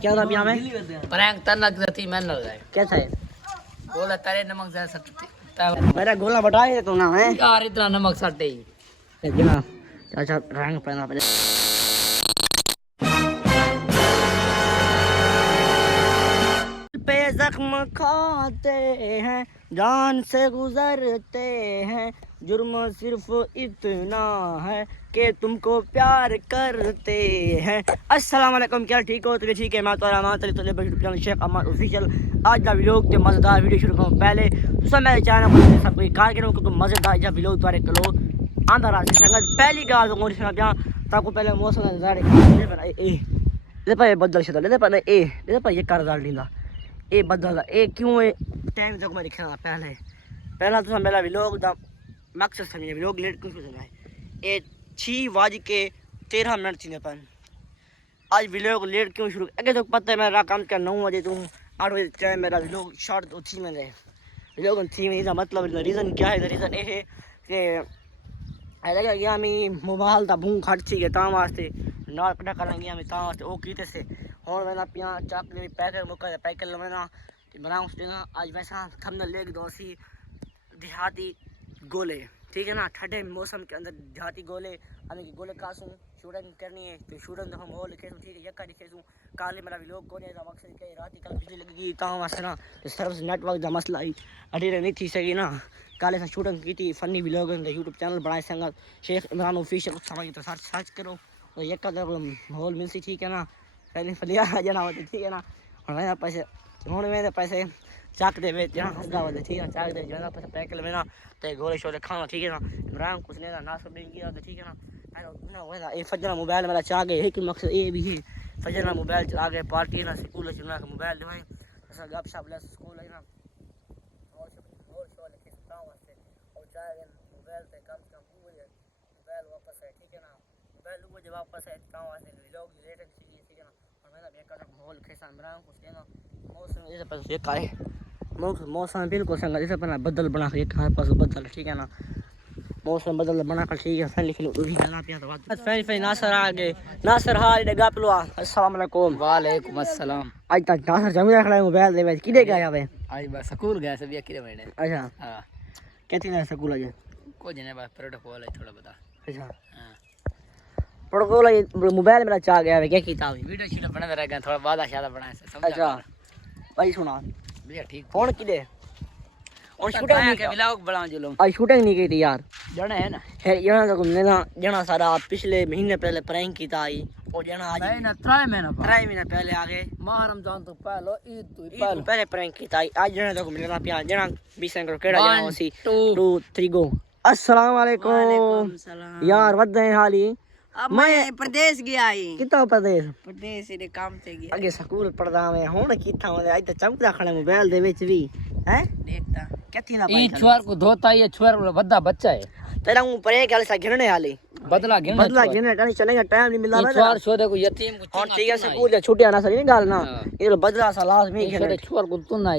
क्या नाम यहाँ में? प्रैंक तनक थी मैं न जाए कैसा है? बोला तारे नमक जा सकती मेरा गोला बटा है तो ना है यार इतना नमक सटे ही लेकिन अच्छा रंग पहना पहले पे जख्म खाते हैं जान से गुजरते हैं जुर्म सिर्फ इतना है कि तुमको प्यार करते हैं। अस्सलाम वालेकुम, क्या ठीक हो? तो ठीक है, मैं तो रहमान तली तो चैनल शेख अहमद ऑफिशियल। आज का व्लॉग ते मज़ेदार वीडियो शुरू करूँ पहले तो सब मेरे चैनल को सब कोई कार करो कि मज़ेदार जब व्लॉग द्वारे करो आंदा रहा संगत पहली गाल तो सुना पिया ताको पहले मौसम नज़ारे ए पर बदल शदल ले पर ए पर ये कर दाल लीला ए बदल ए क्यों है टाइम तक मैं दिखाना पहला तो मेरा व्लॉग दा मकसद समझे व्लॉग लेट क्यों सुना है ए 6:13 थी पर आज व्लॉग लेट क्यों शुरू अगे तो पता है मेरा काम क्या 9 बजे तू 8 बजे टाइम मेरा व्लॉग शॉर्ट तो थी मैंने व्लॉग थी में मतलब रीज़न क्या है? रीज़न ये है कि लगा गया मैं मोबाइल दा भूख खट थी गया ता वास्ते ना कटा कर गया मैं ता वास्ते ओ कीते से और मैंने पिया चाक मेरी पैकेट मुका पैकेट लेना बनाऊं देना आज वैसा थंबनेल लेके दो सी देहाती गोले, ठीक है ना। ठंडे मौसम के अंदर देहाती गोले अभी की गोले कासूँ शूटिंग करनी है तो शूटिंग दफ़ा माहौल लिखे ठीक है यक्का लिखे काले मेरा व्लॉग को नहीं मकसद के रात कल बिजली लगी ता वास्ते ना तो सर्विस नेटवर्क का मसला ही अड़ी नहीं थी सकी ना काले से शूटिंग की थी फनी व्लॉग यूट्यूब चैनल बनाए संगत शेख इमरान ऑफिशियल कुछ समझ तो सर्च करो तो यक्का माहौल मिल सी, ठीक है ना। पहले फलिया जना होती, ठीक है ना। और पैसे हूँ मेरे पैसे चाक दे जना हंसदा होते, ठीक है। चाक दे जना पैसे पैक ले ना तो गोले शोले खाना, ठीक है ना। इमरान कुछ नहीं था ना सब नहीं किया, ठीक है ना। ये फजरा मोबाइल मेरा चाह गए एक मकसद ये भी है फजरा मोबाइल चला गए पार्टी ना स्कूल चुना मोबाइल दवाई ऐसा गप शप ले स्कूल है ना और शो लिखे सुनाओ वास्ते और चाह गए मोबाइल पे कम से कम पूरे मोबाइल वापस है, ठीक है ना। मोबाइल वो जब वापस है काम वास्ते लोग लेट चाहिए, ठीक है ना। और मैंने बेकार माहौल कैसा इमरान कुछ देना मौसम जैसे पर ये का है मौसम बिल्कुल संग जैसे अपना बदल बना के हर पास बदल, ठीक है ना। मौसम बदल बना कर ठीक है फैन लिख लो भी ना पिया तो बात फैन फैन नासर आ गए नासर हाल दे गपलवा। अस्सलाम वालेकुम। वालेकुम अस्सलाम। आज तक नासर जमीन खड़ा मोबाइल दे बैठ किदे गया बे? आज बस स्कूल गया सब किरे महीने। अच्छा हां कहती ना स्कूल आज को जने बस प्रोटोकॉल है थोड़ा बता। अच्छा हां प्रोटोकॉल मोबाइल मेरा चा गया है क्या कीता वीडियो शीट बना रह गया थोड़ा वादा शादा बनाए से समझ। अच्छा भाई सुना भैया ठीक फोन किदे और शूटिंग नहीं के व्लॉग बना जुलूम आज शूटिंग नहीं की थी यार जने है ना है जना तो घूमने ना जना सारा पिछले महीने पहले प्रैंक की था आई और जना आज नहीं ना 3 महीने पहले आ गए माह रमजान तो पहले ईद तो पहले प्रैंक की था आज जना तो घूमने ना पिया जना 20 सेकंड केड़ा जना होसी 2 3 गो। अस्सलाम वालेकुम यार वदे हाली अब मैं प्रदेश गया ही कितना प्रदेश रे काम से गया अगे स्कूल पढ़दा में हुन किथा होंदे आज तो चमकदा खड़ा मोबाइल दे विच भी हैं देखता कथी ना ई छुआर को धोता ये छुआर बड़ा बच्चा है तेरा हूं परे गल सा गिरने हाली बदला गिरने टानी चलेगा टाइम नहीं मिलदा छुआर छो देखो यतीम को और ठीक है स्कूल जा छुट्टियां ना सही गाल ना ये बदला सा लाजमी गिरने छुआर को तू ना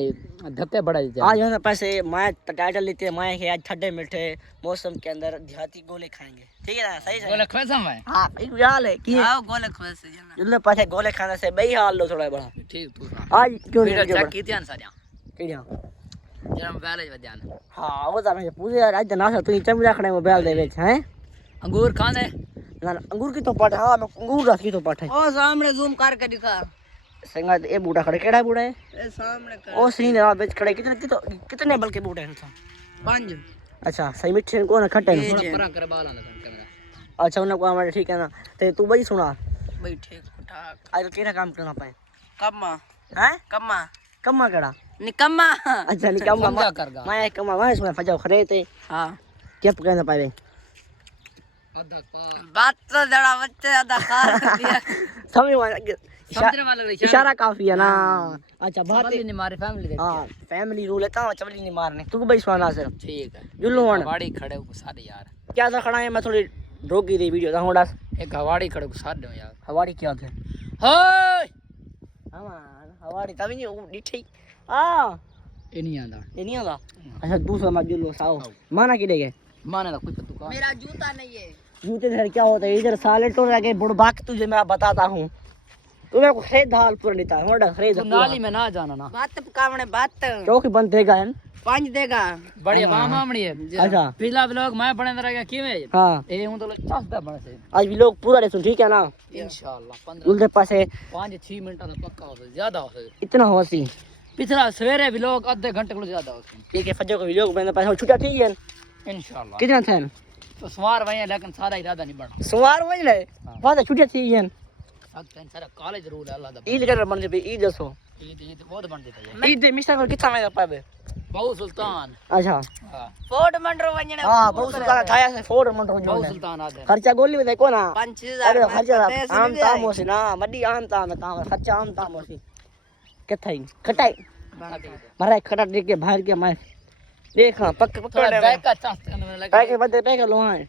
धक्के बड़ा आज हम पैसे मैं टाइटल लेते मैं है आज ठंडे मीठे मौसम के अंदर देहाती गोले खाएंगे, ठीक है ना। सही गोले खोसा मैं हां एक यार है कि आओ गोले खोस जना जुल्ले पासे गोले खाने से बई हाल लो थोड़ा बड़ा ठीक तू आज क्यों नहीं चेक की ध्यान सारिया किया जरा मोबाइल में ध्यान हां वो तो पूछे यार आज ना तू चमड़ा खड़े मोबाइल दे बेच हैं अंगूर खाने ना अंगूर की तो पट हां मैं अंगूर रखी तो पट है ओ सामने जूम करके दिखा संगत ए बूटा खड़े केड़ा बूटा है ए सामने कर ओ सीन है बेच खड़े कितने बल्कि बूटे हैं 5। अच्छा सही मिठे को ना खट्टे थोड़ा परा कर बाला ना कैमरा अच्छा उन्हें को हमारे ठीक है ना ते तू भाई सुना भाई ठीक ठाक आज केड़ा काम करना पाए कम्मा हैं कम्मा कम्मा केड़ा निकम्मा अच्छा निकम्मा करगा मैं कम्मा मैं इसमें फजाओ खड़े थे हां क्या कहना पाए आधा पा बात तो जरा बच्चे आधा खा दिया समझ में समझने वाला लग इशारा काफी है ना। अच्छा बात नहीं मारे फैमिली देखते हां फैमिली रूल है ता चवली नहीं मारने तू भाई सुना सर ठीक है जुल्लू वन हवाड़ी खड़े हो सारे यार क्या था खड़ा है मैं थोड़ी रोकी दी वीडियो ता होड़ा एक हवाड़ी खड़े हो सारे यार हवाड़ी क्या थे हाय हमार हवाड़ी तभी नहीं डिठी हां ये नहीं आंदा अच्छा दूसरा मत जुल्लू साओ माना की देगे माने ना कोई पत्तू का मेरा जूता नहीं है जूते से क्या होता है इधर साले तो लगे बुड़बाक तुझे मैं बताता हूँ तुम्हें को खरीद हाल पूरा लेता है होड़ा खरीद तू नाली में ना जाना ना बात पकावने बात चौकी बंद देगा है 5 देगा बढ़िया मामड़ी है अच्छा पिछला ब्लॉग मैं बने रहेगा किवे हां ए हूं तो चाहता बने से आज भी लोग पूरा ले सुन ठीक है ना इंशाल्लाह 15 उनके पास है 5-6 मिनट का पक्का हो ज्यादा हो इतना हो सी पिछला सवेरे भी लोग आधे घंटे को ज्यादा हो ठीक है फजर को वीडियो को मैंने पास छुट्टा ठीक है इंशाल्लाह कितना था तो सवार वही है लेकिन सारा इरादा नहीं बढ़ना सोमवार वही ले पास छुट्टा ठीक है सब सारा कॉलेज रूल है अल्लाह दा ईद कर बन जे ईद दसो ईद बहुत बन देता है ईद मिस्टर को कितना में पावे बहु सुल्तान अच्छा हां फोर्ट मंडरो वंजने हां बहुत सारा थाया से फोर मंडो बहु जो सुल्तान आदे खर्चा गोली में देखो ना 5000 अरे खर्चा आम ताम हो से ना मड्डी आम ताम खर्चा आम ताम हो से किथाई खटाई मारा खटा देख के बाहर के मैं देखा पक्का थोड़ा पकड़ बैक का चांस करने लगा पैके बदे पैके लोहा है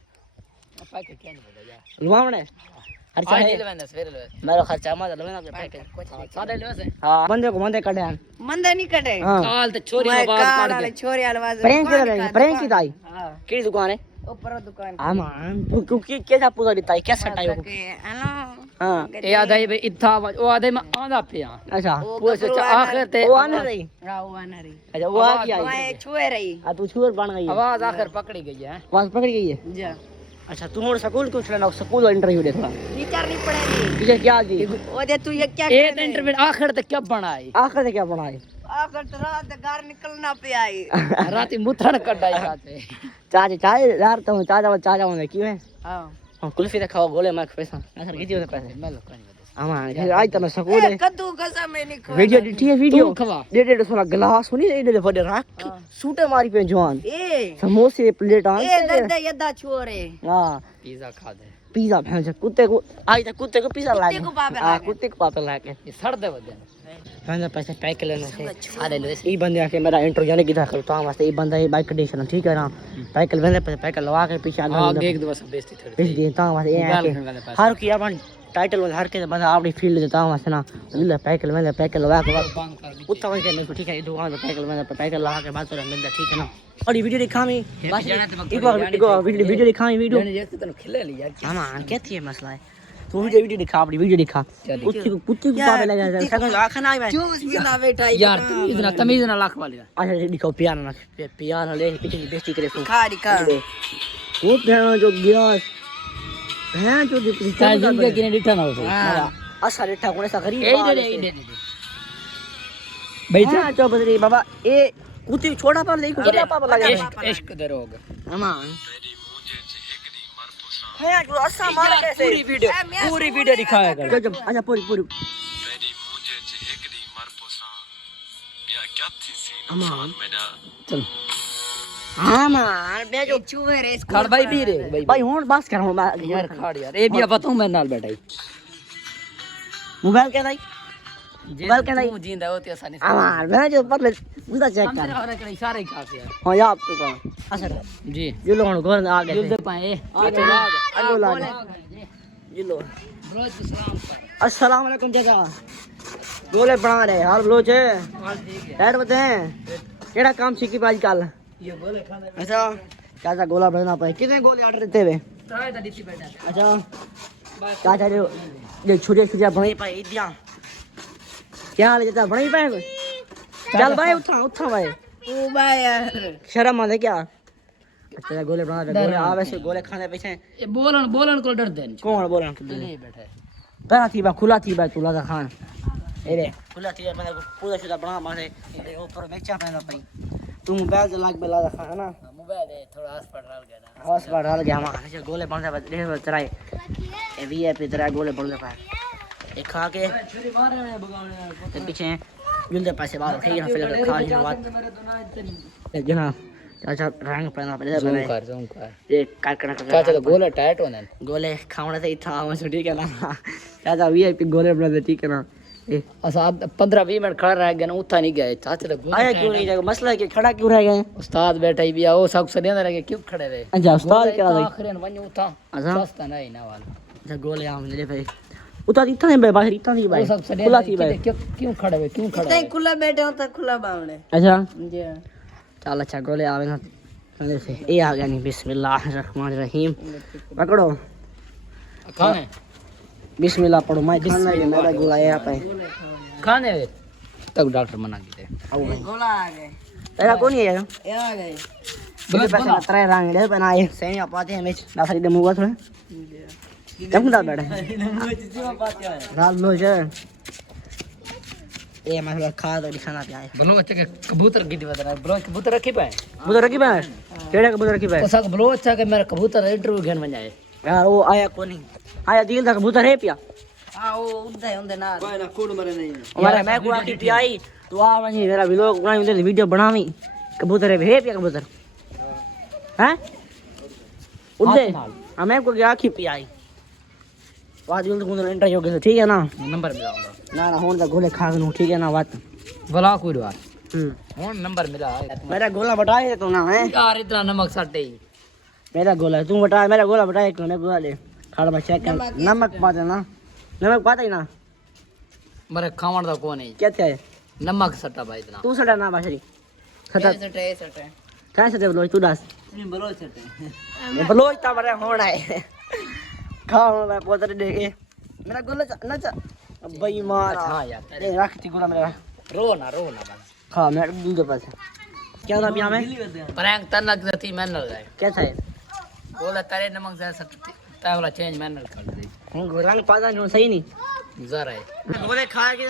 पैके क्या नहीं बता जा लुआवने खर्चा आज है लेवेंगे सवेरे ले मेरा खर्चा मत लेना पे पैके सारे ले से हां बंदे को बंदे कटे हैं मंदे नहीं कटे हां काल ते छोरी मैं आवाज काल काट वाले के छोरी आवाज प्रैंक कर रहे हैं प्रैंक की दाई हां की दुकान है ऊपर दुकान आमा तू कैसा पूरा देता है कैसा टाइप के हेलो हां ए आदाई बे इथा ओ आदाई में आंदा पे अच्छा वो से आखिर ते वो आने रही राव आना रही अच्छा वो आ गया मैं छुए रही आ तू छुर बन गई है आवाज आखिर पकड़ी गई है आवाज पकड़ गई है जा अच्छा तू और स्कूल क्यों चला स्कूल इंटरव्यू दे थोड़ा टीचर नहीं पढ़ेगी पीछे क्या जी ओ दे तू ये क्या एक इंटरव्यू आखिर ते क्या बनाई आखिर से क्या बनाए आकर तो रात घर निकलना पे आई राती मुथन कटाई खाते चाचा चाय यार तो चाचा होने क्यों है हां हम कुल्फी तो खाओ गोले मैं पैसा आखिर कितने होते पैसे मैं लोग नहीं आमा आज तो मैं स्कूल है कद्दू कसम में नहीं खा वीडियो एडिट है वीडियो तू खवा डेढ़ थोड़ा गिलास सुनी दे फटे रख सूटे मारी पे जवान ए समोसे प्लेट आन ए दर्द यदा छोरे हां पिज्जा खा दे पिज्जा भैंस कुत्ते को आज तक कुत्ते को पिज्जा ला कुत्ते को पापे हां कुत्ते को पापे ला के ये सड़ दे वदे मैंने पैसे पैक लेने से आधे ले ई बंदे आके मेरा इंट्रो जाने की था करता हूं वास्ते ई बंदा ये बाइक कंडीशन ठीक है ना पैक लेने पैसे पैक लगा के पीछे आगे आगे एक दो सब बेइज्जती थोड़ी भेज देता हूं वास्ते ये हर की अपन टाइटल में हर के बंदा अपनी फील्ड देता हूं वास्ते ना ले पैक लगा के बांग कर उत्ता वही करने को ठीक है दुकान पे पैक लगा के बात कर मिलता ठीक है ना और ये वीडियो दिखामी बस एक वीडियो दिखामी वीडियो जैसे तने खिले लिया हां क्या थी मसला है तू वीडियो दिखा अपनी वीडियो दिखा कुत्ते को पापे लगा सकल आखना आई भाई जूस पीना बैठा यार तू इतना तमीज ना लाख वाली अच्छा दिखाओ पियानो ले पीछे की बेइज्जती करे तू खा दिखा वो भैन जो गिलास भैन जो चाय जिंदगी की डिठा ना हो असा रेठा कोने सा गरीब ए दे भाई हां तो बदरी बाबा ए कुत्ते छोड़ा पर ले क्या पापा लगा इश्क दे रोग हां है जो असा मार कैसे पूरी वीडियो दिखाया कर जब अच्छा पूरी तेरी मुझे च एक दी मर पोसा या क्या थी सीन चल हां मार बे जो छुए रे खड़ भाई भी रे भाई हुन बस कर हुन यार खड़ यार ए भी बताऊं मैं नाल बैठाई मोबाइल क्या भाई मोबाइल क्या तू जिंदा होती आसानी से हां मैं जो पर पूरा चेक हम कर तेरे और के इशारे ही खाते यार हां यार तो का असर जी ये लोग घर आ गए जुल दे पाए आगे अल्लाह लागे ये लो रोज सलाम कर अस्सलाम वालेकुम चाचा गोले बना रहे हाल बलोच है यार बताएं केड़ा काम सीखी पे आजकल ये गोले खाने अच्छा चाचा गोला बनाना पाए कितने गोले ऑर्डर देते हुए ताए दा डिसी बैठा अच्छा चाचा जो छोटे बनाई पाए इदियां क्या हाल है चाचा बनाई पाए चल भाई उठा भाई ओ भाई यार शर्म आते क्या अच्छा गोले बना दे गोले आ वैसे गोले खाने पीछे ये बोलन को डर दे कौन बोल रहा नहीं बैठा पहला थी बा खुला थी बा तुला का खान एरे खुला थी मैंने पूरा शुदा बना मारे ये ऊपर बेचा पहना भाई तू मोबाइल से लाग बेला रखा है ना मोबाइल है थोड़ा अस्पताल गया ना हॉस्पिटल डाल गया हमारा गोले बन से दे चराए ए वीआईपी तरह गोले बन पाए एक खा के छुरी मारे में भगाने तो पीछे जुलदे पासे बाहर ठीक है फिर खा के बाद जना चाचा रंग पहना पहले जूम कर ये काटना चाचा तो गोला टाइट होने गोले खाने से इतना आवाज ठीक है ना चाचा वीआईपी गोले बना दे ठीक है ना ए अच्छा आप 15-20 मिनट खड़ा रह गया ना उठा नहीं गए चाचा तो गोला आया क्यों नहीं जाएगा मसला कि खड़ा क्यों रह गए उस्ताद बैठा ही भी आओ सब सरिया रह गए क्यों खड़े रहे अच्छा उस्ताद क्या भाई आखिर वन उठा अच्छा सस्ता नहीं ना वाला अच्छा गोले आम ले भाई उतार इतना नहीं बाहर इतना नहीं भाई वो सब सरिया खुला थी भाई क्यों खड़े हुए क्यों खड़े इतने खुला बैठे हो तो खुला बावड़े अच्छा जी चल अच्छा गोले आवे ना अंदर से ये आ गया नहीं बिस्मिल्लाहिर्रहमानिर्रहीम पकड़ो कौन है बिस्मिल्लाह पढ़ो मैं खाना है मेरा गोला है यहाँ पे खाने तक डॉक्टर मना कीते आओ भाई गोला आ गए तेरा कौन है यार ये आ गए मुझे पैसे तरह रंग दे बनाए सही आप आते हैं बेच ना खरीदे मुंगा थोड़ा चमकदा बैठे रात लो जे ये मैं थोड़ा खा तो दिखाना पे आए बोलो बच्चे के कबूतर की बात है बोलो कबूतर रखी पाए कबूतर रखी पाए केड़ा कबूतर रखी पाए उसका बोलो अच्छा कि मेरा कबूतर इंटरव्यू घेन में जाए यार वो आया को नहीं आया दिल का कबूतर है पिया हां वो उंदे ना हमारा मैं को आखी पियाई तो आ वही मेरा व्लॉग बनाई उधर वीडियो बनावी कबूतर है पिया कबूतर हैं उधर हमें को आखी पियाई आज जल्द को इंटरव्यू के ठीक है ना नंबर मिलाऊंगा ना होन का गोले खा गनु ठीक है ना बात बोला कोई बात फोन नंबर मिला मेरा गोला बटाए तो ना है यार इतना नमक सटे मेरा गोला तू बटा मेरा गोला बटा एक मैं गोला ले खाड़ में चेक कर नमक पा देना नमक पाता ही ना मेरे खावन दा कोन है क्या थे नमक सटा भाई इतना तू सड़ा ना बाशरी सटा सटे काय सटे बोलो तू दास बलोच सटे ये बलोच ता बरे होना है खाओ मैं पोतर दे के मेरा गोला नचा बेईमान हां यार ए रखती गोला मेरा रो ना बस खा मैं दूध के पास क्या था पिया में प्रैंक तनक थी मैनल जाए क्या था बोला तारे नमक से सटती तावला चेंज मैनल कर दे हम रंग पाता नहीं सही नहीं जरा है गोले खा के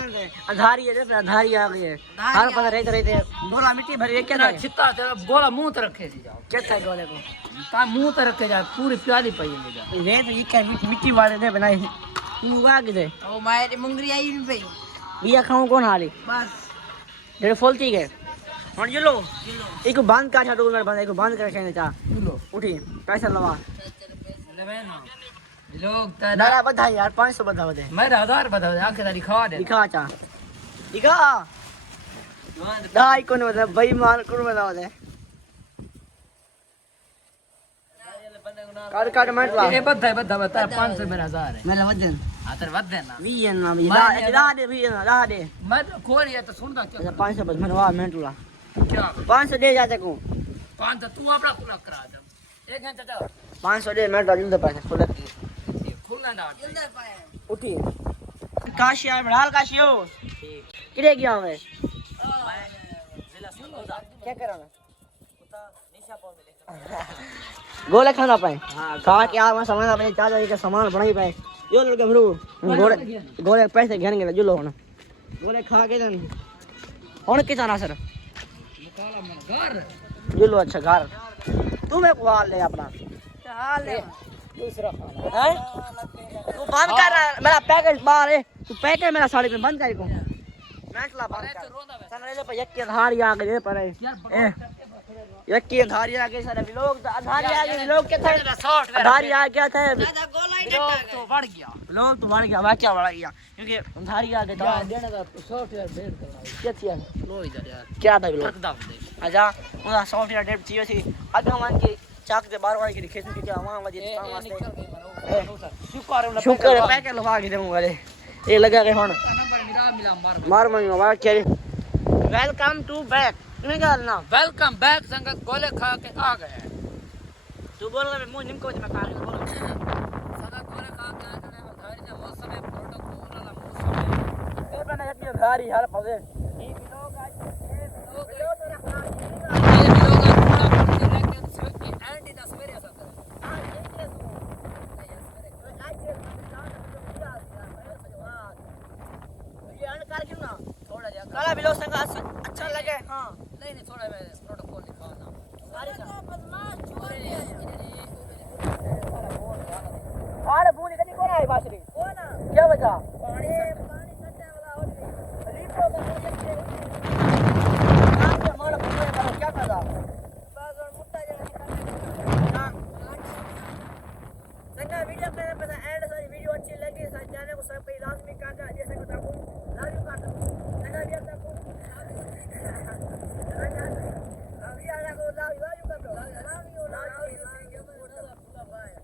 अधारी है फिर अधारी आ गई है हर पता रहते गोला मिट्टी भरी क्या था छित्ता तेरा गोला मुंह त रखे सी जाओ क्या था गोले को ता मुंह त रखे जा पूरी प्याली पई ले जा वे तो ये क्या मिट्टी वाले ने बनाई तू आ के दे ओ मारे मुंगरी आई नहीं भाई बिया खाऊं कौन हाली बस डेढ़ फोलती गए और ये लो एक बांध का छाटू में बांध एक बांध कर रखे चा उठी पैसा लवा लेवे ना लोग ता दादा बधा यार 500 बधा दे मेरा 1000 बता दे आंखें तारी खा दे दिखा चा दिखा दाई कोन बता बेईमान कोन बता दे काट मेटला ए बद्दा 500 मेरा 1000 है मेरा वजन आ तर वद देना वीएन ना दा दे वीएन दा दे मैं तो खोल ये तो सुनदा क्या अच्छा 500 बस मेरा मेटला क्या 500 दे जाते को 500 तू अपना खुला करा दे एक घंटा चल 500 दे मेटला जल्दी पैसे खुले खुलना ना उठी काशी आए बड़ाल काशी हो किरे गया मैं क्या कर रहा मैं गोले खाना पाए खा के आ मैं सामान अपने चाचा जी का सामान बनाई पाए यो लड़के भरू गोले पैसे घेन गए जो लो ना गोले खा के जन और के जाना सर निकाला मेरा घर जो लो अच्छा घर तू मैं को हाल ले अपना हाल है दूसरा खाना हैं तू बंद कर मेरा पैकेट बाहर है तू पैकेट मेरा साड़ी में बंद कर को मैं चला बंद कर सन ले पे एक के धार आ गए पर ए एक की धारी आ गई सारे लोग धारी आ गए लोग के थे धारी आ गया था गोला ही लोग तो बढ़ गया लोग तो बढ़ गया वाक्य बढ़ गया क्योंकि धारी आ गए तो देने का सॉफ्टवेयर भेज करना क्या थी लो इधर यार क्या था लोग एकदम दे अच्छा उनका सॉफ्टवेयर डेट चाहिए थी आगे मान के चाक से बार बार की खेत में क्या वहां वजह काम वास्ते शुक्र है पैकेट लगा के दूंगा रे ये लगा के हुन नंबर मिला मार मैं क्या वेलकम टू बैक नहीं करना वेलकम बैक संगत गोले खा के आ गए तू बोल रहा है मुंह निमको मैं खा रहा हूं संगत गोले खा के आ गए धारी से मौसम है प्रोटोकॉल वाला मौसम है ये बना ये धारी हर पौधे ये लोग आज पूरा पड़ते लेके सवेरे एंटी दा सवेरे ऐसा थोड़ा जा काला बिलो संग अच्छा लगे हां नहीं थोड़ा मैं प्रोटोकॉल दिखाना अरे बूंदी कदी कौन आई बासरी कौन क्या बता पानी सट्टे वाला हो गई रीपो का मार मार क्या कर रहा बस और मुट्टा जगह संगा वीडियो पे एंड सारी वीडियो अच्छी लगी चैनल को सब्सक्राइब लाजमी करना जैसे